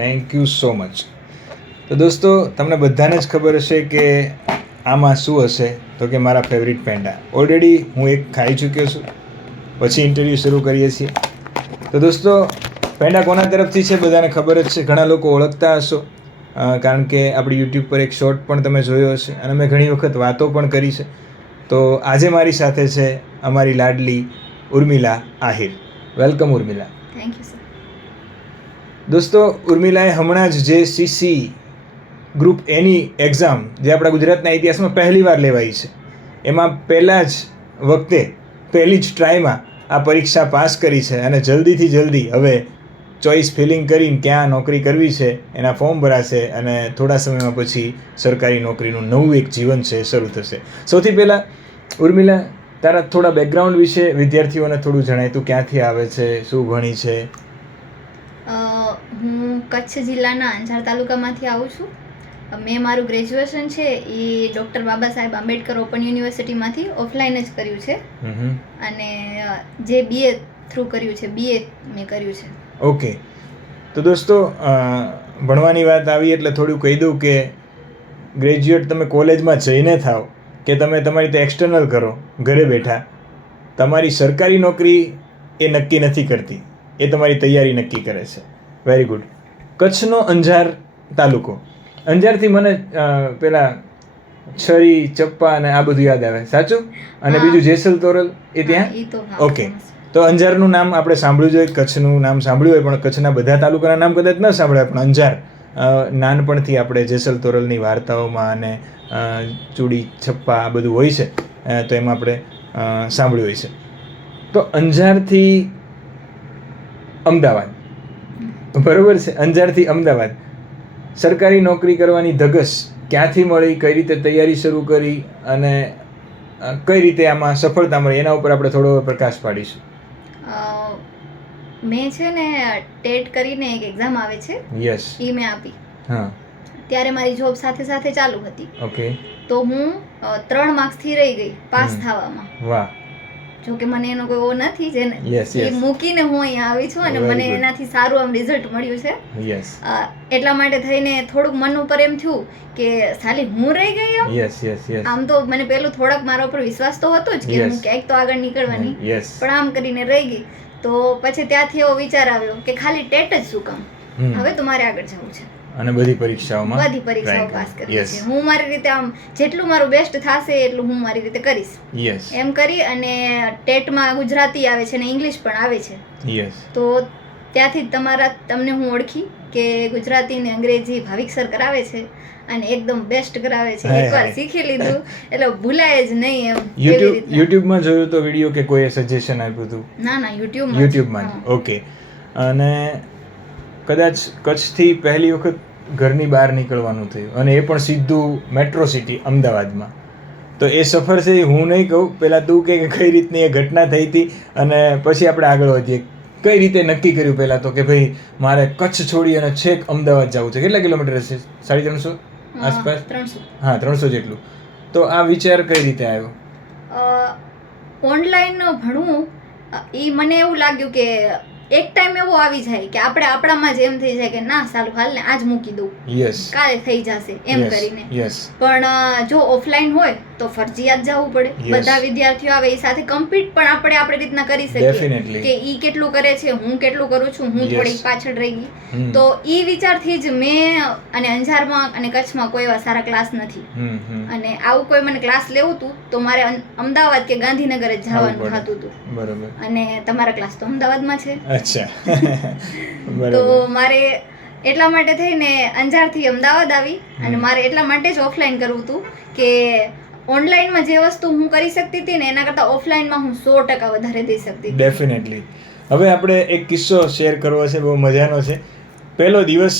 Thank you so much. તો દોસ્તો, તમને બધાને જ ખબર હશે કે આમાં શું હશે, તો કે મારા ફેવરિટ પેંડા. ઓલરેડી હું એક ખાઈ ચૂક્યો છું, પછી ઇન્ટરવ્યૂ શરૂ કરીએ છીએ. તો દોસ્તો, પેંડા કોના તરફથી છે બધાને ખબર જ છે, ઘણા લોકો ઓળખતા હશો, કારણ કે આપણી યુટ્યુબ પર એક શોર્ટ પણ તમે જોયો હશે અને મેં ઘણી વખત વાતો પણ કરી છે. તો આજે મારી સાથે છે અમારી લાડલી Urmila Ahir. Welcome Urmila. Thank you sir. દોસ્તો, ઉર્મિલાએ હમણાં જ જે સીસી ગ્રુપ એની એક્ઝામ જે આપણા ગુજરાતના ઇતિહાસમાં પહેલી વાર લેવાઈ છે, એમાં પહેલાં જ વખતે પહેલી જ ટ્રાયમાં આ પરીક્ષા પાસ કરી છે અને જલ્દીથી જલ્દી હવે ચોઇસ ફિલિંગ કરીને ક્યાં નોકરી કરવી છે એના ફોર્મ ભરાશે અને થોડા સમયમાં પછી સરકારી નોકરીનું નવું એક જીવન છે શરૂ થશે. સૌથી પહેલાં ઉર્મિલા, તારા થોડા બેકગ્રાઉન્ડ વિશે વિદ્યાર્થીઓને થોડું જણાય. તું ક્યાંથી આવે છે, શું ભણી છે? હું કચ્છ જિલ્લાના અંજાર તાલુકામાંથી આવું છું. મેં મારું ગ્રેજ્યુએશન છે એ doctor Baba Saheb Ambedkar open યુનિવર્સિટીમાંથી offline જ કર્યું છે અને જે બીએ થ્રુ કર્યું છે, બીએ મેં કર્યું છે. ઓકે. તો દોસ્તો, ભણવાની વાત આવી એટલે થોડું કહી દઉં કે ગ્રેજ્યુએટ તમે કોલેજમાં જઈને થાવ કે તમે તમારી રીતે એક્સટર્નલ કરો ઘરે બેઠા, તમારી સરકારી નોકરી એ નક્કી નથી કરતી, એ તમારી તૈયારી નક્કી કરે છે. Very good. કચ્છનો અંજાર તાલુકો. અંજારથી મને પેલા છરી, ચપ્પા અને આ બધું યાદ આવે, સાચું? અને બીજું જેસલ તોરલ એ ત્યાં? ઓકે. તો અંજારનું નામ આપણે સાંભળ્યું જોઈએ, કચ્છનું નામ સાંભળ્યું હોય, પણ કચ્છના બધા તાલુકાના નામ કદાચ ન સાંભળ્યા, પણ અંજાર નાનપણથી આપણે જેસલ તોરલની વાર્તાઓમાં અને ચૂડી, છપ્પા આ બધું હોય છે, તો એમાં આપણે સાંભળ્યું હોય છે. તો અંજારથી અમદાવાદ, બરોબર છે? અંજારથી અમદાવાદ સરકારી નોકરી કરવાની ધગશ ક્યાંથી મળી, કઈ રીતે તૈયારી શરૂ કરી અને કઈ રીતે આમાં સફળતા મળી, એના ઉપર આપણે થોડો પ્રકાશ પાડીશું. મેં છે ને ટેટ કરીને એક એક્ઝામ આવે છે, યસ, એ મેં આપી. હા. ત્યારે મારી જોબ સાથે સાથે ચાલુ હતી. ઓકે. તો હું 3 માર્ક્સથી રહી ગઈ પાસ થવામાં. વાહ. જો કે મને એનો કોઈ નથી જેને Yes, yes. એ મૂકીને હું અહીંયા આવી છું અને Very મને good. એનાથી સારું આમ રિઝલ્ટ મળ્યું છે. યસ, એટલા માટે થઈને થોડુંક મન ઉપર એમ થયું કે સાલી હું રહી ગઈ એમ. Yes, yes, yes. આમ તો મને પહેલું થોડાક મારા ઉપર વિશ્વાસ તો હતો જ કે Yes. હું ક્યાંક તો આગળ નીકળવાની, યસ. પણ આમ કરીને રહી ગઈ. તો પછી ત્યાંથી એવો વિચાર આવ્યો કે ખાલી ટેટ જ શું કામ, હવે તો મારે આગળ જવું છે અને બધી પરીક્ષાઓમાં બધી પરીક્ષાઓ પાસ કરવી યસ, છે. હું મારી રીતે આમ જેટલું મારું બેસ્ટ થશે એટલું હું મારી રીતે કરીશ યસ, એમ કરી અને ટેટમાં ગુજરાતી આવે છે અને ઇંગ્લિશ પણ આવે છે. યસ. તો ત્યાંથી તમને હું ઓળખી કે ગુજરાતી ને અંગ્રેજી ભાવિક સર કરાવે છે અને એકદમ બેસ્ટ કરાવે છે. એકવાર શીખી લીધું એટલે ભૂલાય જ નહીં એમ. યુટ્યુબમાં જોયું તો વિડીયો કે કોઈએ સજેશન આપ્યું હતું? ના, યુટ્યુબમાં જ. ઓકે. અને કદાચ કચ્છથી પહેલી વખત ઘરની બહાર નીકળવાનું થયું અને એ પણ સીધું મેટ્રો સિટી અમદાવાદમાં. તો એ સફર છે હું નહીં કહું, પહેલાં તું કે કઈ રીતની એ ઘટના થઈ હતી અને પછી આપણે આગળ વધીએ. કઈ રીતે નક્કી કર્યું પહેલાં તો કે ભાઈ મારે કચ્છ છોડી અને છેક અમદાવાદ જવું છે? કેટલા કિલોમીટર હશે? 350 આસપાસ? 300. હા, 300 જેટલું. તો આ વિચાર કઈ રીતે આવ્યો? ઓનલાઈન ભણવું એ મને એવું લાગ્યું કે એક ટાઈમ એવો આવી જાય કે આપણામાં જ એમ થઈ જાય કે ના સાલું હાલ ને આજ મૂકી દઉં, યસ, કાલે થઈ જશે એમ કરીને. યસ. પણ જો ઓફલાઈન હોય તો ફરજિયાત જવું પડે. બધા વિદ્યાર્થીઓ આવે એ સાથે કમ્પીટ પણ આપણે આપણી રીતના કરી શકીએ કે ઈ કેટલું કરે છે, હું કેટલું કરું છું, હું થોડી પાછળ રહી ગઈ. તો ઈ વિચારથી જ મેં અને અંજારમાં અને કચ્છમાં કોઈ એવા સારા ક્લાસ નથી અને આવું કોઈ મને ક્લાસ લેવું હતું તો મારે અમદાવાદ કે ગાંધીનગર જ જવાનું થતું હતું. બરોબર. અને તમારા ક્લાસ તો અમદાવાદમાં છે. અચ્છા. તો મારે એટલા માટે થઈને અંજારથી અમદાવાદ આવી અને મારે એટલા માટે જ ઓફલાઈન કરવું હતું કે ઓનલાઈનમાં જે વસ્તુ હું કરી શકતી હતી ને એના કરતાં ઓફલાઈનમાં હું 100% વધારે દઈ શકતી. ડેફિનેટલી. હવે આપણે એક કિસ્સો શેર કરવો છે, બહુ મજાનો છે. પહેલો દિવસ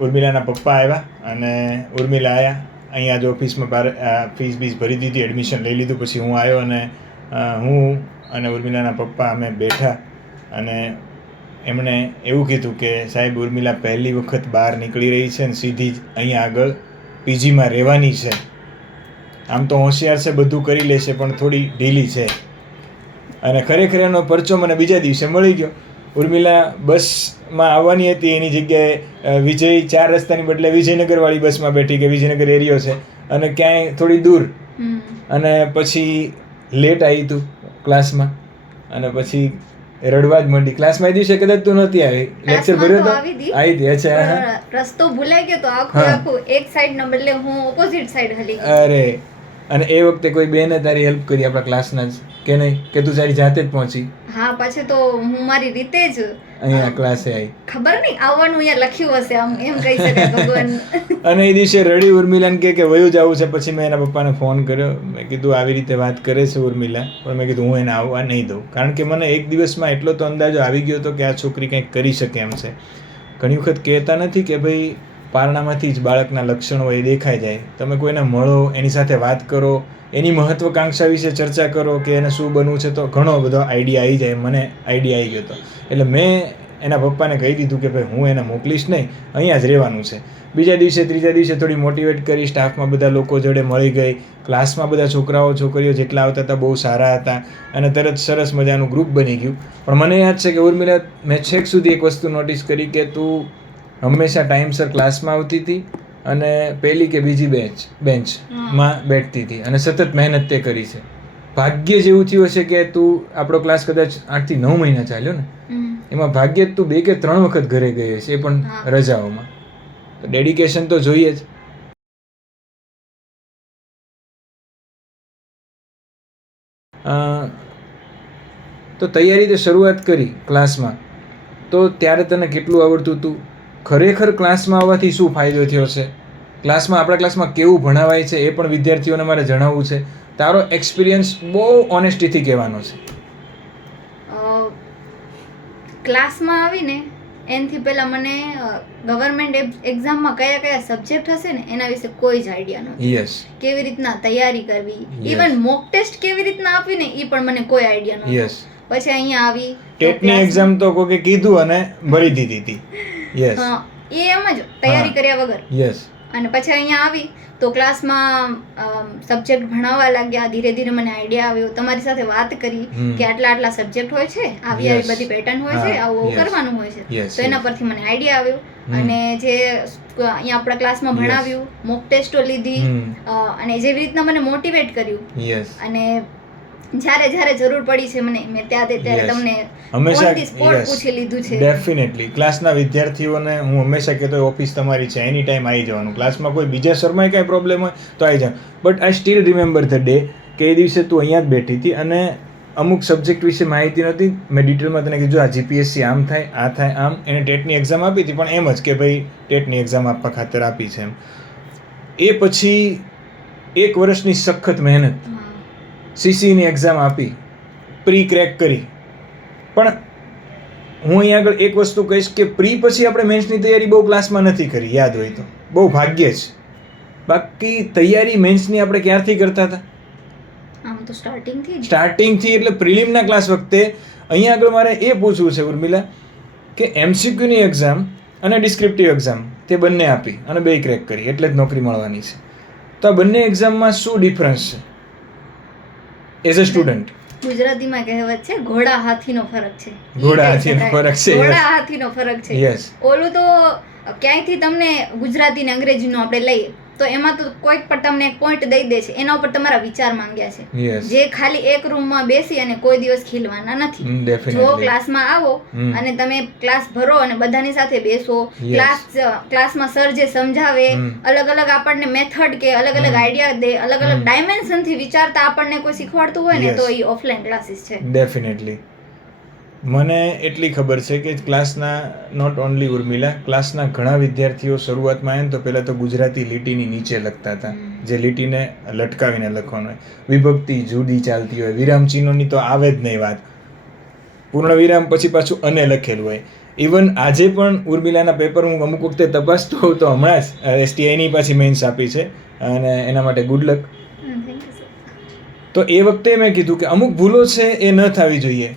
ઉર્મિલાના પપ્પા આવ્યા અને ઉર્મિલા આવ્યા અહીંયા જ ઓફિસમાં ફીસ બીસ ભરી દીધી, એડમિશન લઈ લીધું. પછી હું આવ્યો અને હું અને ઉર્મિલાના પપ્પા અમે બેઠા અને એમણે એવું કીધું કે સાહેબ ઉર્મિલા પહેલી વખત બહાર નીકળી રહી છે અને સીધી જ અહીંયા આગળ પીજીમાં રહેવાની છે. આમ તો હોશિયાર છે, બધું કરી લેશે, પણ થોડી ઢીલી છે. અને ખરેખર એનો પરચો મને બીજા દિવસે મળી ગયો. ઉર્મિલા બસમાં આવવાની હતી, એની જગ્યાએ વિજય 4 રસ્તાની બદલે વિજયનગરવાળી બસમાં બેઠી કે વિજયનગર એરિયો છે અને ક્યાંય થોડી દૂર, અને પછી લેટ આવી તું ક્લાસમાં, અને પછી રડવા જ માંડી. ક્લાસમાં એ દિવસે કદાચ તું નહોતી આવી, લેક્ચર ભર્યો તો આવી હતી. અચ્છા, રસ્તો ભૂલાઈ ગયો તો આખું એક સાઈડ ના બદલે હું ઓપોઝિટ સાઈડ હલી ગઈ. અરે, અને એ વખતે કોઈ બેને તારી હેલ્પ કરી આપણા ક્લાસના જ કે નહીં, કે તું તારી જાતે જ પહોંચી? હા, પછી તો હું મારી રીતે જ અહીંયા ક્લાસે આવી. ખબર નહીં આવવાનું અહીંયા લખ્યું હશે, આમ એમ કહી શકાય ભગવાન. અને એ દિવસે રડી ઉર્મિલાને કે વયું જવું છે. પછી મેં એના પપ્પાને ફોન કર્યો, મેં કીધું આવી રીતે વાત કરે છે ઉર્મિલા, પણ મેં કીધું હું એને આવવા નહીં દઉં, કારણ કે મને એક દિવસમાં એટલો તો અંદાજો આવી ગયો હતો કે આ છોકરી કંઈક કરી શકે એમ છે. ઘણી વખત કહેતા નથી કે ભાઈ પારણામાંથી જ બાળકના લક્ષણો એ દેખાઈ જાય. તમે કોઈને મળો, એની સાથે વાત કરો, એની મહત્વકાંક્ષા વિશે ચર્ચા કરો કે એને શું બનવું છે, તો ઘણો બધો આઈડિયા આવી જાય. મને આઈડિયા આવી ગયો હતો, એટલે મેં એના પપ્પાને કહી દીધું કે ભાઈ હું એને મોકલીશ નહીં, અહીંયા જ રહેવાનું છે. બીજા દિવસે, ત્રીજા દિવસે થોડી મોટિવેટ કરી, સ્ટાફમાં બધા લોકો જોડે મળી ગઈ. ક્લાસમાં બધા છોકરાઓ છોકરીઓ જેટલા આવતા હતા બહુ સારા હતા, અને તરત સરસ મજાનું ગ્રુપ બની ગયું. પણ મને યાદ છે કે ઉર્મિલા, મેં છેક સુધી એક વસ્તુ નોટિસ કરી કે તું હંમેશા ટાઈમસર ક્લાસમાં આવતી હતી અને પહેલી કે બીજી બેન્ચમાં બેઠતી હતી, અને સતત મહેનત તે કરી છે. ભાગ્ય જેવું થયું હશે કે તું, આપણો ક્લાસ કદાચ 8 થી 9 મહિના ચાલ્યો ને, એમાં ભાગ્ય તું 2 કે 3 વખત ઘરે ગઈ હશે, એ પણ રજાઓમાં. તો ડેડિકેશન તો જોઈએ જ. તો તૈયારી તો શરૂઆત કરી ક્લાસમાં, તો ત્યારે તને કેટલું આવડતું હતું? ખરેખર ક્લાસમાં આવવાથી શું ફાયદો થયો છે? ક્લાસમાં, આપણા ક્લાસમાં કેવું ભણાવાય છે એ પણ વિદ્યાર્થીઓને મારે જણાવવું છે. તારો એક્સપિરિયન્સ બહુ ઓનેસ્ટીથી કહેવાનો છે. ક્લાસમાં આવીને એનાથી પહેલાં મને ગવર્મેન્ટ એક્ઝામમાં કયા કયા સબ્જેક્ટ હશે ને એના વિશે કોઈ જ આઈડિયા નહોતો. યસ. કેવી રીતના તૈયારી કરવી, ઇવન મોક ટેસ્ટ કેવી રીતના આપવી ને એ પણ મને કોઈ આઈડિયા નહોતો. યસ. પછી અહીંયા આવી ટેટની એક્ઝામ તો કોકે કીધું અને ભરી દીધી હતી. યસ. હા, એ એમ જ તૈયારી કર્યા વગર. યસ. અને પછી અહીંયા આવી તો ક્લાસમાં સબ્જેક્ટ ભણાવવા લાગ્યા. ધીરે ધીરે મને આઈડિયા આવ્યો. તમારી સાથે વાત કરી કે આટલા આટલા સબ્જેક્ટ હોય છે, આવી આવી બધી પેટર્ન હોય છે, આવું કરવાનું હોય છે. તો એના પરથી મને આઈડિયા આવ્યો, અને જે અહીંયા આપણા ક્લાસમાં ભણાવ્યું, મોક ટેસ્ટો લીધી, અને જેવી રીતના મને મોટિવેટ કર્યું, અને જ્યારે જ્યારે જરૂર પડી છે મને, મેં ત્યારે તમને હંમેશા પૂછી લીધું છે. ડેફિનેટલી ક્લાસના વિદ્યાર્થીઓને હું હંમેશા કહેતો, ઓફિસ તમારી છે, એની ટાઈમ આવી જવાનું. ક્લાસમાં કોઈ બીજા શર્માએ કાંઈ પ્રોબ્લેમ હોય તો આવી જાવ. But I still remember the day કે એ દિવસે તું અહીંયા જ બેઠી હતી, અને અમુક સબ્જેક્ટ વિશે માહિતી નહોતી. મેં ડિટેલમાં તને કીધું, આ જીપીએસસી આમ થાય, આ થાય, આમ. એને ટેટની એક્ઝામ આપી હતી, પણ એમ જ કે ભાઈ ટેટની એક્ઝામ આપવા ખાતર આપી છે એમ. એ પછી 1 વર્ષની સખત મહેનત, સીસીની એક્ઝામ આપી, પ્રી ક્રેક કરી. પણ હું અહીંયા આગળ એક વસ્તુ કહીશ કે પ્રી પછી આપણે મેન્સની તૈયારી બહુ ક્લાસમાં નથી કરી, યાદ હોય તો. બહુ ભાગ્યે જ. બાકી તૈયારી મેન્સની આપણે ક્યારથી કરતા હતા? આમ તો સ્ટાર્ટિંગથી. એટલે પ્રિલિમના ક્લાસ વખતે. અહીંયા આગળ મારે એ પૂછવું છે ઉર્મિલા કે એમસીક્યુની એક્ઝામ અને ડિસ્ક્રિપ્ટિવ એક્ઝામ તે બંને આપી અને 2 ક્રેક કરી, એટલે જ નોકરી મળવાની છે. તો આ બંને એક્ઝામમાં શું ડિફરન્સ છે એઝ અ સ્ટુડન્ટ? ગુજરાતીમાં કહેવત છે, ઘોડા હાથીનો ફરક છે. ઘોડા હાથીનો ફરક છે. ઘોડા હાથીનો ફરક છે. યસ. ઓલું તો ક્યાંયથી તમને ગુજરાતી ને અંગ્રેજીનો આપણે લઈએ તો એમાં તો કોઈક પણ તમને એક પોઈન્ટ દઈ દે છે, એના ઉપર તમારા વિચાર માંગ્યા છે, જે ખાલી એક રૂમમાં બેસી અને કોઈ દિવસ ખીલવાના નથી. જો ક્લાસમાં આવો અને તમે ક્લાસ ભરો અને બધાની સાથે બેસો, ક્લાસમાં સર જે સમજાવે, અલગ અલગ આપણને મેથડ કે અલગ અલગ આઈડિયા દે, અલગ અલગ ડાયમેન્શન થી વિચારતા આપણને કોઈ શીખવાડતું હોય ને, તો એ ઓફલાઈન ક્લાસીસ છે. ડેફિનેટલી. મને એટલી ખબર છે કે ક્લાસના, નોટ ઓનલી ઉર્મિલા, ક્લાસના ઘણા વિદ્યાર્થીઓ શરૂઆતમાં આવે ને તો પહેલાં તો ગુજરાતી લીટીની નીચે લખતા હતા, જે લીટીને લટકાવીને લખવાનું હોય. વિભક્તિ જુદી ચાલતી હોય, વિરામ ચિહ્નોની તો આવે જ નહીં વાત. પૂર્ણ વિરામ પછી પાછું અને લખેલું હોય. ઇવન આજે પણ ઉર્મિલાના પેપર હું અમુક વખતે તપાસતો હોઉં તો હમણાં જ STIની પાછી મેઇન્સ આપી છે, અને એના માટે ગુડ લક. તો એ વખતે મેં કીધું કે અમુક ભૂલો છે એ ન થવી જોઈએ.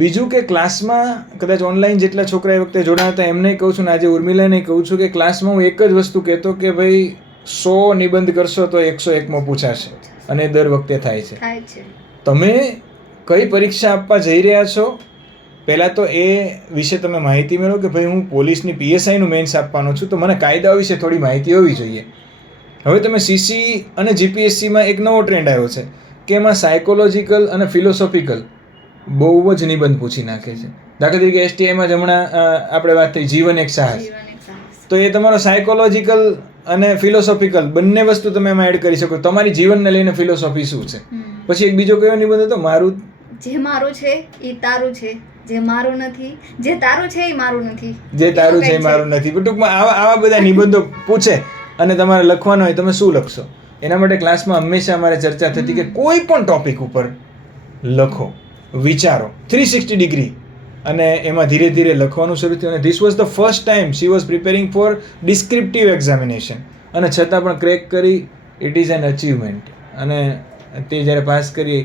બીજું કે ક્લાસમાં કદાચ ઓનલાઈન જેટલા છોકરા એ વખતે જોડાયા હતા એમને કહું છું, ને આજે ઉર્મિલાને કહું છું કે ક્લાસમાં હું એક જ વસ્તુ કહેતો કે ભાઈ 100 નિબંધ કરશો તો 101માં પૂછાશે, અને દર વખતે થાય છે. તમે કઈ પરીક્ષા આપવા જઈ રહ્યા છો પહેલાં તો એ વિશે તમે માહિતી મેળવો કે ભાઈ હું પોલીસની PSIનું મેન્સ આપવાનો છું, તો મને કાયદાઓ વિશે થોડી માહિતી હોવી જોઈએ. હવે તમે CC અને GPSCમાં એક નવો ટ્રેન્ડ આવ્યો છે કે એમાં સાયકોલોજીકલ અને ફિલોસોફિકલ બહુ જ નિબંધ પૂછી નાખે છે. દાખલા તરીકે STIમાં જ હમણાં આપણે વાત થઈ જીવન એક સાહસ, તો એ તમારો સાયકોલોજીકલ અને ફિલોસોફિકલ બંને વસ્તુ તમે એમાં એડ કરી શકો. તમારી જીવનને લઈને ફિલોસોફી શું છે. પછી એક બીજો કયો નિબંધ હતો, મારું જે મારું છે એ તારું છે, જે મારું નથી, જે તારું છે એ મારું નથી, જે તારું છે એ મારું નથી. ટૂંકમાં આવા બધા નિબંધો પૂછે અને તમારે લખવાનો હોય, તમે શું લખશો? એના માટે ક્લાસમાં હંમેશા અમારે ચર્ચા થતી કે કોઈ પણ ટોપિક ઉપર લખો, વિચારો 360 ડિગ્રી, અને એમાં ધીરે ધીરે લખવાનું શરૂ થયું. અને this was the first time she was preparing for descriptive examination, અને છતાં પણ ક્રેક કરી. It is an achievement. અને તે જ્યારે પાસ કરી,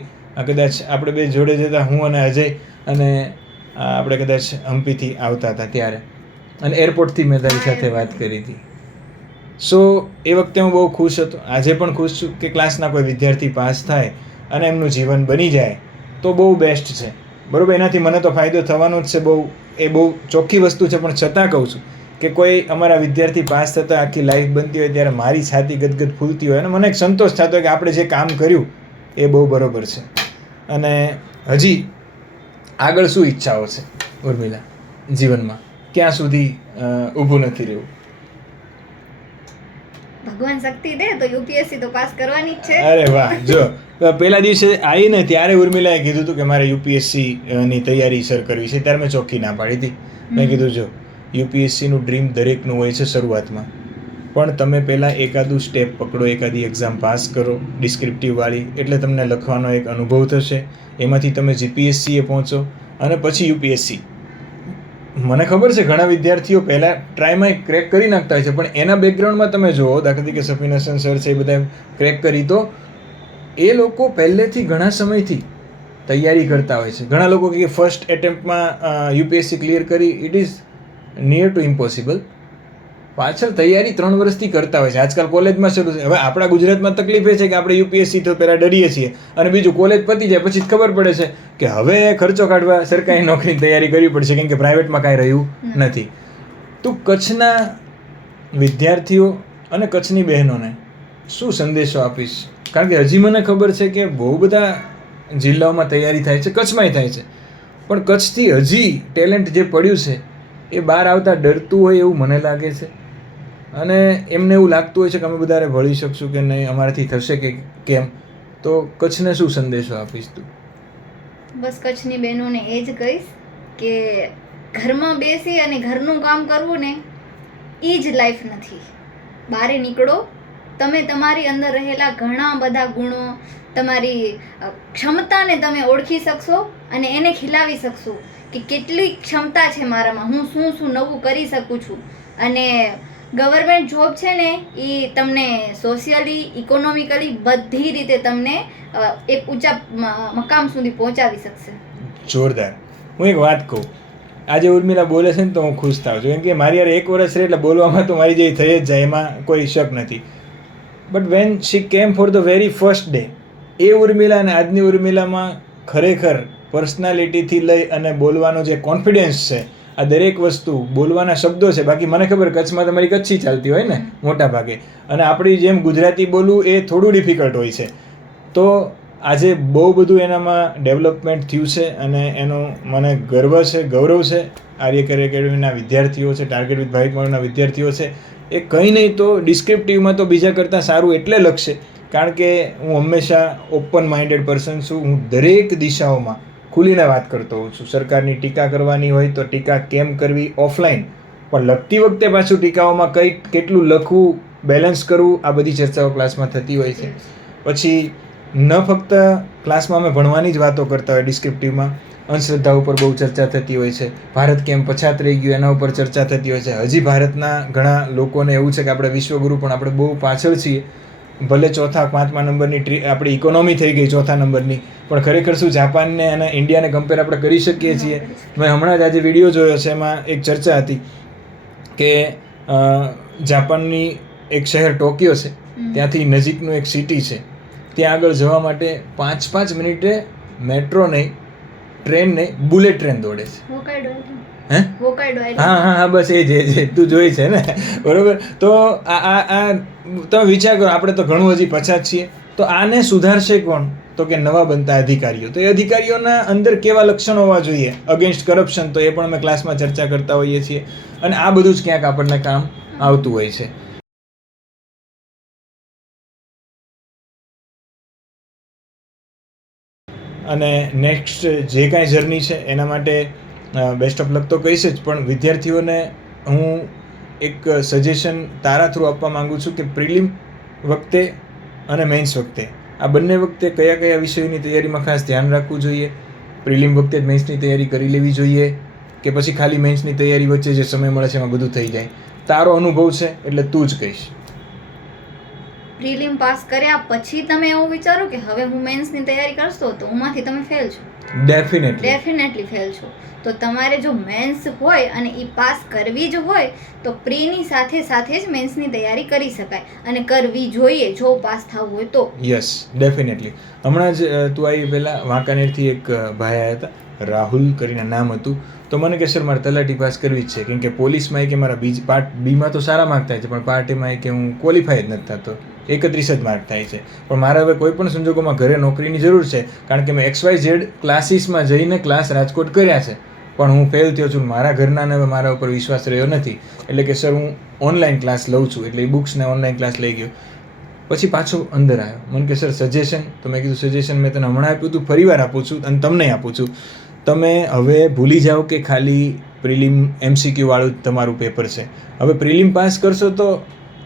કદાચ આપણે બે જોડે જતા, હું અને અજય, અને આપણે કદાચ હમ્પીથી આવતા હતા ત્યારે, અને એરપોર્ટથી મેં તારી સાથે વાત કરી હતી. સો એ વખતે હું બહુ ખુશ હતો. આજે પણ ખુશ છું કે ક્લાસના કોઈ વિદ્યાર્થી પાસ થાય અને એમનું જીવન બની જાય તો બહુ બેસ્ટ છે. બરાબર, એનાથી મને તો ફાયદો થવાનો જ છે. એ બહુ ચોખ્ખી વસ્તુ છે. પણ છતાં કહું છું કે કોઈ અમારા વિદ્યાર્થી પાસ થતા આખી લાઈફ બનતી હોય ત્યારે મારી છાતી ગદગદ ફૂલતી હોય, અને મને એક સંતોષ થતો હોય કે આપણે જે કામ કર્યું એ બહુ બરોબર છે. અને હજી આગળ શું ઈચ્છાઓ છે ઉર્મિલા જીવનમાં? ક્યાં સુધી ઊભું નથી રહેવું? ભગવાન શક્તિ દે તો UPSC તો પાસ કરવાની જ છે. અરે વાહ! જો પહેલા દિવસે આવીને ત્યારે ઉર્મિલાએ કીધું હતું કે મારે UPSC ની તૈયારી સર કરવી છે, ત્યારે મેં ચોખ્ખી ના પાડી હતી. મેં કીધું જો UPSC નું ડ્રીમ દરેકનું હોય છે શરૂઆતમાં, પણ તમે પહેલાં એકાદું સ્ટેપ પકડો, એકાદી એક્ઝામ પાસ કરો ડિસ્ક્રિપ્ટિવવાળી, એટલે તમને લખવાનો એક અનુભવ થશે. એમાંથી તમે GPSC એ પહોંચો અને પછી UPSC. મને ખબર છે ઘણા વિદ્યાર્થીઓ પહેલાં ટ્રાયમાં ક્રેક કરી નાખતા હોય છે, પણ એના બેકગ્રાઉન્ડમાં તમે જુઓ, દાખલા તરીકે સફીન હસન સર છે, એ બધા ક્રેક કરી, તો એ લોકો પહેલેથી ઘણા સમયથી તૈયારી કરતા હોય છે. ઘણા લોકો કે ફર્સ્ટ એટેમ્પ્ટમાં UPSC ક્લિયર કરી, it is near to impossible. પાછળ તૈયારી 3 વર્ષથી કરતા હોય છે. આજકાલ કોલેજમાં શરૂ છે. હવે આપણા ગુજરાતમાં તકલીફ એ છે કે આપણે UPSC તો પહેલાં ડરીએ છીએ, અને બીજું કોલેજ પતી જાય પછી જ ખબર પડે છે કે હવે ખર્ચો કાઢવા સરકારી નોકરીની તૈયારી કરવી પડશે, કેમ કે પ્રાઇવેટમાં કાંઈ રહ્યું નથી. તું કચ્છના વિદ્યાર્થીઓ અને કચ્છની બહેનોને શું સંદેશો આપીશ? કારણ કે હજી મને ખબર છે કે બહુ બધા જિલ્લાઓમાં તૈયારી થાય છે, કચ્છમાંય થાય છે, પણ કચ્છથી હજી ટેલેન્ટ જે પડ્યું છે એ બહાર આવતા ડરતું હોય એવું મને લાગે છે. અને એમને એવું લાગતું હોય છે કે અમે બધાને ભળી શકશું કે નહીં, અમારાથી થશે કે કેમ. તો કચ્છને શું સંદેશો આપીશ તું? બસ કચ્છની બહેનોને એ જ કહીશ કે ઘરમાં બેસી અને ઘરનું કામ કરવું ને એ જ લાઈફ નથી. બહાર નીકળો, તમે તમારી અંદર રહેલા ઘણા બધા ગુણો, તમારી ક્ષમતાને તમે ઓળખી શકશો અને એને ખીલાવી શકશો કે કેટલી ક્ષમતા છે મારામાં, હું શું નવું કરી શકું છું. અને ગવર્મેન્ટ જોબ છે ને એ તમને સોશિયલી, ઇકોનોમિકલી બધી રીતે તમને એક ઊંચા મકામ સુધી પહોંચાડી શકશે. જોરદાર. હું એક વાત કહું, આજે ઉર્મિલા બોલે છે ને તો હું ખુશ થાઉં છું, કેમ કે મારી યાર 1 વર્ષ રહે એટલે બોલવામાં તો મારી જે થઈ જ જાય, એમાં કોઈ શક નથી. But when she came for the very first day, એ ઉર્મિલા અને આજની ઉર્મિલામાં ખરેખર પર્સનાલિટીથી લઈ અને બોલવાનો જે કોન્ફિડન્સ છે, આ દરેક વસ્તુ, બોલવાના શબ્દો છે. બાકી મને ખબર કચ્છમાં તમારી કચ્છી ચાલતી હોય ને મોટા ભાગે, અને આપણી જેમ ગુજરાતી બોલવું એ થોડું ડિફિકલ્ટ હોય છે. તો આજે બહુ બધું એનામાં ડેવલપમેન્ટ થયું છે, અને એનો મને ગર્વ છે, ગૌરવ છે. આર્યકર એકેડમીના વિદ્યાર્થીઓ છે, ટાર્ગેટ વિથ ભાવિક મોડલના વિદ્યાર્થીઓ છે, એ કંઈ નહીં તો ડિસ્ક્રિપ્ટિવમાં તો બીજા કરતાં સારું એટલે લખશે, કારણ કે હું હંમેશા ઓપન માઇન્ડેડ પર્સન છું. હું દરેક દિશાઓમાં ખુલીને વાત કરતો હોઉં છું. સરકારની ટીકા કરવાની હોય તો ટીકા કેમ કરવી ઓફલાઈન, પણ લખતી વખતે પાછું ટીકાઓમાં કેટલું લખવું, બેલેન્સ કરવું, આ બધી ચર્ચાઓ ક્લાસમાં થતી હોય છે. પછી ન ફક્ત ક્લાસમાં અમે ભણવાની જ વાતો કરતા હોય, ડિસ્ક્રિપ્ટિવમાં અંધશ્રદ્ધા ઉપર બહુ ચર્ચા થતી હોય છે, ભારત કેમ પછાત રહી ગયું એના ઉપર ચર્ચા થતી હોય છે. હજી ભારતના ઘણા લોકોને એવું છે કે આપણે વિશ્વગુરુ, પણ આપણે બહુ પાછળ છીએ. ભલે 4થા 5મા નંબરની આપણી ઇકોનોમી થઈ ગઈ 4થા નંબરની, પણ ખરેખર શું જાપાનને અને ઇન્ડિયાને કમ્પેર આપણે કરી શકીએ છીએ? મેં હમણાં જ આજે વિડીયો જોયો છે, એમાં એક ચર્ચા હતી કે જાપાનની એક શહેર ટોક્યો છે, ત્યાંથી નજીકનું એક સિટી છે, ત્યાં આગળ જવા માટે 5 મિનિટે મેટ્રો નહીં ટ્રેન નહીં, બુલેટ ટ્રેન દોડે છે. હોકાઈડો હે? હા બસ એ જ તું જોઈ છે ને, બરોબર. તો આ તમે વિચાર કરો, આપણે તો ઘણું હજી પછાત છીએ. તો આને સુધારશે કોણ? તો કે નવા બનતા અધિકારીઓ. તો એ અધિકારીઓના અંદર કેવા લક્ષણો હોવા જોઈએ અગેન્સ્ટ કરપ્શન, તો એ પણ અમે ક્લાસમાં ચર્ચા કરતા હોઈએ છીએ. અને આ બધું જ ક્યાંક આપણને કામ આવતું હોય છે. અને નેક્સ્ટ જે કાંઈ જર્ની છે એના માટે બેસ્ટ ઓફ લક તો કહીશ જ, પણ વિદ્યાર્થીઓને હું એક સજેશન તારા થ્રુ આપવા માંગુ છું કે પ્રિલિમ વખતે અને મેઇન્સ વખતે આ બંને વખતે કયા કયા વિષયોની તૈયારીમાં ખાસ ધ્યાન રાખવું જોઈએ. પ્રિલિમ વખતે જ મેઇન્સની તૈયારી કરી લેવી જોઈએ કે પછી ખાલી મેઇન્સની તૈયારી વચ્ચે જે સમય મળે છે એમાં બધું થઈ જાય? તારો અનુભવ છે એટલે તું જ કહીશ. પ્રિલિમ પાસ કર્યા પછી તમે એવું વિચારો કે હવે હું મેન્સની તૈયારી કરશો તો ઉમાંથી તમે ફેલ છો. ડેફિનેટલી ફેલ છો. તો તમારે જો મેન્સ હોય અને એ પાસ કરવી જ હોય તો પ્રીની સાથે સાથે જ મેન્સની તૈયારી કરી શકાય અને કરવી જોઈએ જો પાસ થવું હોય તો. Yes, definitely. હમણાં જ તું આવી પહેલાં વાંકાનેરથી એક ભાઈ આવ્યા હતા, રાહુલ કરીને નામ હતું. તો મને કે સર મારે તલાટી પાસ કરવી જ છે, કેમ કે પોલીસમાં કે મારા પાર્ટ બીમાં તો સારા માર્ક થાય છે પણ પાર્ટ એમાં કે હું ક્વોલિફાય જ નથી થતો, 31 જ માર્ક થાય છે. પણ મારે હવે કોઈ પણ સંજોગોમાં ઘરે નોકરીની જરૂર છે, કારણ કે મેં XYZ ક્લાસીસમાં જઈને ક્લાસ રાજકોટ કર્યા છે પણ હું ફેલ થયો છું. મારા ઘરનાને હવે મારા ઉપર વિશ્વાસ રહ્યો નથી, એટલે કે સર હું ઓનલાઈન ક્લાસ લઉં છું. એટલે એ બુક્સને ઓનલાઈન ક્લાસ લઈ ગયો. પછી પાછો અંદર આવ્યો, મને કે સર સજેશન. તો મેં કીધું સજેશન મેં તને હમણાં આપ્યું હતું, ફરી વાર આપું છું અને તમને આપું છું. તમે હવે ભૂલી જાઓ કે ખાલી પ્રિલિમ MCQ વાળું જ તમારું પેપર છે. હવે પ્રિલિમ પાસ કરશો તો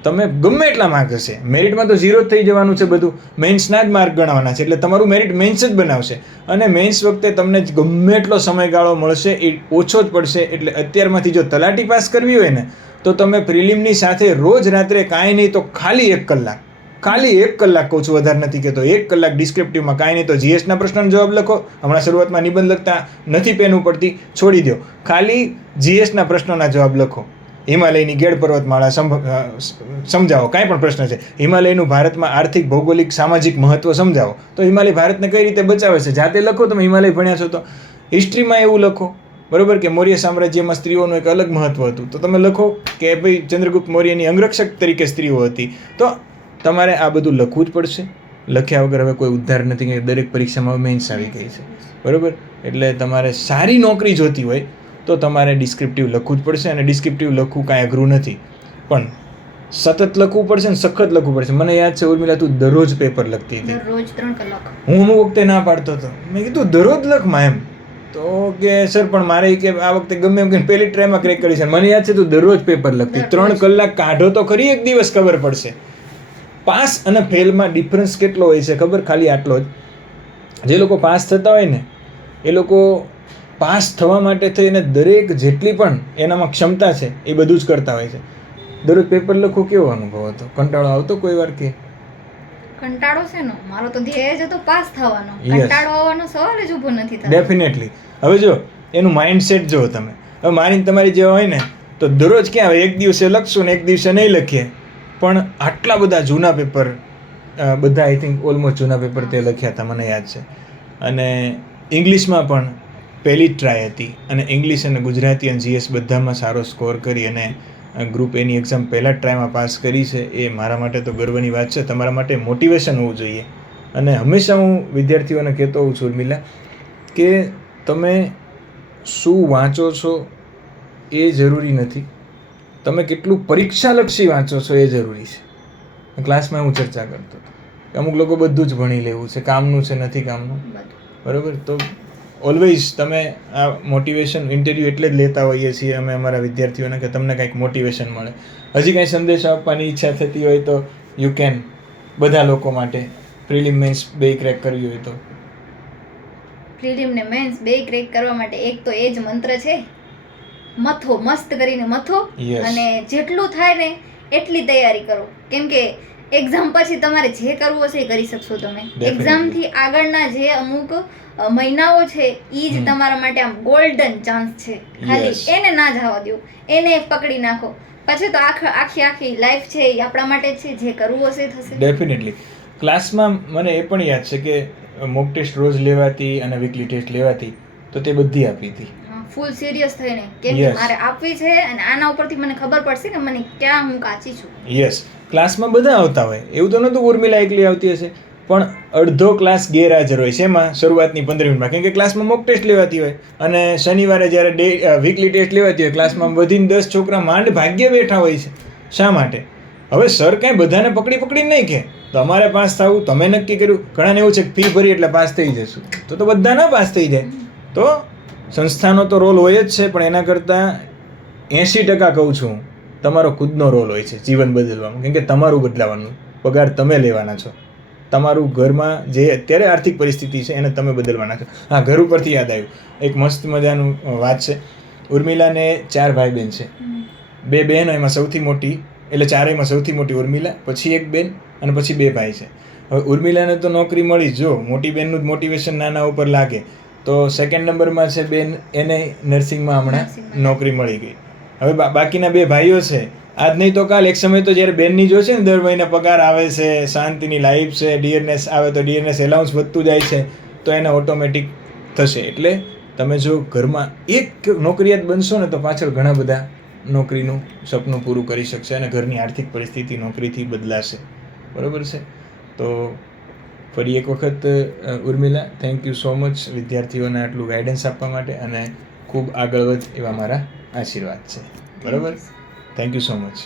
તમે ગમે એટલા માર્ક હશે, મેરિટમાં તો 0 જ થઈ જવાનું છે બધું, મેન્સના જ માર્ક ગણવાના છે. એટલે તમારું મેરિટ મેન્સ જ બનાવશે અને મેન્સ વખતે તમને ગમે એટલો સમયગાળો મળશે એ ઓછો જ પડશે. એટલે અત્યારમાંથી જો તલાટી પાસ કરવી હોય ને તો તમે પ્રિલિમની સાથે રોજ રાત્રે કાંઈ નહીં તો ખાલી 1 કલાક કહું છું, વધારે નથી કહેતો, 1 કલાક ડિસ્ક્રિપ્ટિવમાં કાંઈ નહીં તો GSના પ્રશ્નનો જવાબ લખો. હમણાં શરૂઆતમાં નિબંધ લખતા નથી પેન ઉપરથી, છોડી દો, ખાલી GSના પ્રશ્નોના જવાબ લખો. હિમાલયની ગેડ પર્વતમાળા સમજાવો, કાંઈ પણ પ્રશ્ન છે, હિમાલયનું ભારતમાં આર્થિક, ભૌગોલિક, સામાજિક મહત્વ સમજાવો. તો હિમાલય ભારતને કઈ રીતે બચાવે છે જાતે લખો. તમે હિમાલય ભણ્યા છો તો હિસ્ટ્રીમાં એવું લખો, બરોબર, કે મૌર્ય સામ્રાજ્યમાં સ્ત્રીઓનું એક અલગ મહત્વ હતું, તો તમે લખો કે ભાઈ ચંદ્રગુપ્ત મૌર્યની અંગરક્ષક તરીકે સ્ત્રીઓ હતી. તો તમારે આ બધું લખવું જ પડશે. લખ્યા વગર હવે કોઈ ઉદ્ધાર નથી, કે દરેક પરીક્ષામાં મેન્સ આવી ગઈ છે, બરોબર. એટલે તમારે સારી નોકરી જોતી હોય તો તમારે ડિસ્ક્રિપ્ટિવ લખવું જ પડશે. અને ડિસ્ક્રિપ્ટિવ લખવું કાંઈ અઘરું નથી, પણ સતત લખવું પડશે ને સખત લખવું પડશે. મને યાદ છે ઉર્મિલા, તું દરરોજ પેપર લખતી હતી. દરરોજ 3 કલાક. હું અમુક વખતે ના પાડતો હતો, મેં કીધું દરરોજ લખમાં એમ. તો કે સર પણ મારે કે આ વખતે ગમે એમ કે પહેલી ટ્રાયમાં ક્રેક કરી છે. મને યાદ છે તું દરરોજ પેપર લખતી. 3 કલાક કાઢો તો ખરી, એક દિવસ ખબર પડશે. પાસ અને ફેલમાં ડિફરન્સ કેટલો હોય છે ખબર? ખાલી આટલો જ. જે લોકો પાસ થતા હોય ને એ લોકો પાસ થવા માટે થઈને દરેક જેટલી પણ એનામાં ક્ષમતા છે એ બધું જ કરતા હોય છે. દરરોજ પેપર લખો, કેવો અનુભવ હતો? કંટાળો આવતો કોઈ વાર કે? કંટાળો છે નો, મારો તો ધ્યેય જ હતો પાસ થવાનો. કંટાળો આવવાનો સવાલ જ ઊભો નથી થતો. ડેફિનેટલી. હવે જો એનું માઇન્ડસેટ જો તમે, હવે મારી તમારી જેવા હોય ને તો દરરોજ ક્યાં આવે, એક દિવસે લખશું ને એક દિવસે નહીં લખીએ, પણ આટલા બધા જૂના પેપર, બધા આઈ થિંક ઓલમોસ્ટ જૂના પેપર તે લખ્યા હતા, મને યાદ છે. અને ઇંગ્લિશમાં પણ પહેલી જ ટ્રાય હતી અને ઇંગ્લિશ અને ગુજરાતી અને GS બધામાં સારો સ્કોર કરી અને ગ્રુપ એની એક્ઝામ પહેલાં જ ટ્રાયમાં પાસ કરી છે. એ મારા માટે તો ગર્વની વાત છે. તમારા માટે મોટિવેશન હોવું જોઈએ. અને હંમેશા હું વિદ્યાર્થીઓને કહેતો હોઉં છું ઉર્મિલા, કે તમે શું વાંચો છો એ જરૂરી નથી, તમે કેટલું પરીક્ષાલક્ષી વાંચો છો એ જરૂરી છે. ક્લાસમાં હું ચર્ચા કરતો હતો કે અમુક લોકો બધું જ ભણી લેવું છે, કામનું છે નથી કામનું, બરાબર. તો ઓલવેઝ તમે આ મોટિવેશન ઇન્ટરવ્યૂ એટલે જ લેતા હોઈએ છીએ અમે અમારા વિદ્યાર્થીઓને કે તમને કંઈક મોટિવેશન મળે. હજી કાંઈ સંદેશો આપવાની ઈચ્છા થતી હોય તો યુ કેન. બધા લોકો માટે પ્રિલિમ મેન્સ બે ક્રેક કરવી હોય તો. પ્રિલિમ ને મેન્સ બે ક્રેક કરવા માટે એક તો એ જ મંત્ર છે, મથો, મસ્ત કરીને મથો. અને જેટલું થાય ને એટલી તૈયારી કરો, કેમ કે એક્ઝામ પછી તમારે જે કરવું હશે એ કરી શકશો તમે. એક્ઝામથી આગળના જે અમુક મહિનાઓ છે એ જ તમારા માટે આમ ગોલ્ડન ચાન્સ છે. ખાલી એને ના જવા દો, એને પકડી નાખો, પછી તો આખી લાઈફ છે એ આપણા માટે છે, જે કરવું હશે થશે. ડેફિનેટલી. ક્લાસમાં મને એ પણ યાદ છે કે મોક ટેસ્ટ રોજ લેવાતી અને વીકલી ટેસ્ટ લેવાતી, તો તે બધી આપી હતી. ફૂલ સિરિયસ થઈને કેમ કે મારે આપવી છે અને આના ઉપરથી મને ખબર પડશે કે મને ક્યાં હું કાચી છું. યસ, ક્લાસમાં બધા આવતા હોય એવું તો નહોતું ઉર્મિલા એકલી આવતી હશે, પણ અડધો ક્લાસ ગેરહાજર હોય છે એમાં શરૂઆતની 15 મિનિટમાં, કેમ કે ક્લાસમાં મોક ટેસ્ટ લેવાતી હોય અને શનિવારે જ્યારે વીકલી ટેસ્ટ લેવાતી હોય ક્લાસમાં વધીને 10 છોકરા માંડ ભાગ્ય બેઠા હોય છે. શા માટે? હવે સર કાંઈ બધાને પકડીને નહીં કહે તમારે પાસ થવું, તમે નક્કી કર્યું. ઘણાને એવું છે કે ફી ભરી એટલે પાસ થઈ જશું, તો બધા ના પાસ થઈ જાય. તો સંસ્થાનો તો રોલ હોય જ છે, પણ એના કરતાં 80% કહું છું તમારો ખુદનો રોલ હોય છે જીવન બદલવામાં, કેમ કે તમારું બદલાવાનું, પગાર તમે લેવાના છો, તમારું ઘરમાં જે અત્યારે આર્થિક પરિસ્થિતિ છે એને તમે બદલવાના છો. હા, ઘર ઉપરથી યાદ આવ્યું, એક મસ્ત મજાનું વાત છે. ઉર્મિલાને 4 ભાઈ બહેન છે, 2 બહેનો, એમાં સૌથી મોટી, એટલે ચારેયમાં સૌથી મોટી ઉર્મિલા, પછી એક બેન અને પછી 2 ભાઈ છે. હવે ઉર્મિલાને તો નોકરી મળી, જો મોટી બેનનું જ મોટિવેશન નાના ઉપર લાગે તો સેકન્ડ નંબરમાં છે બેન, એને નર્સિંગમાં હમણાં નોકરી મળી ગઈ. હવે બાકીના 2 ભાઈઓ છે, આજ નહીં તો કાલ એક સમય તો જ્યારે બેનની જો છે ને દર મહિને પગાર આવે છે, શાંતિની લાઈફ છે, ડીએનએસ આવે તો ડીએનએસ એલાઉન્સ વધતું જાય છે, તો એને ઓટોમેટિક થશે. એટલે તમે જો ઘરમાં એક નોકરિયાત બનશો ને તો પાછળ ઘણા બધા નોકરીનું સપનું પૂરું કરી શકશે અને ઘરની આર્થિક પરિસ્થિતિ નોકરીથી બદલાશે. બરાબર છે? તો ફરી એક વખત Urmila, thank you so much વિદ્યાર્થીઓને આટલું ગાઈડન્સ આપવા માટે, અને ખૂબ આગળ વધ એવા મારા આશીર્વાદ છે. બરાબર? Thank you so much.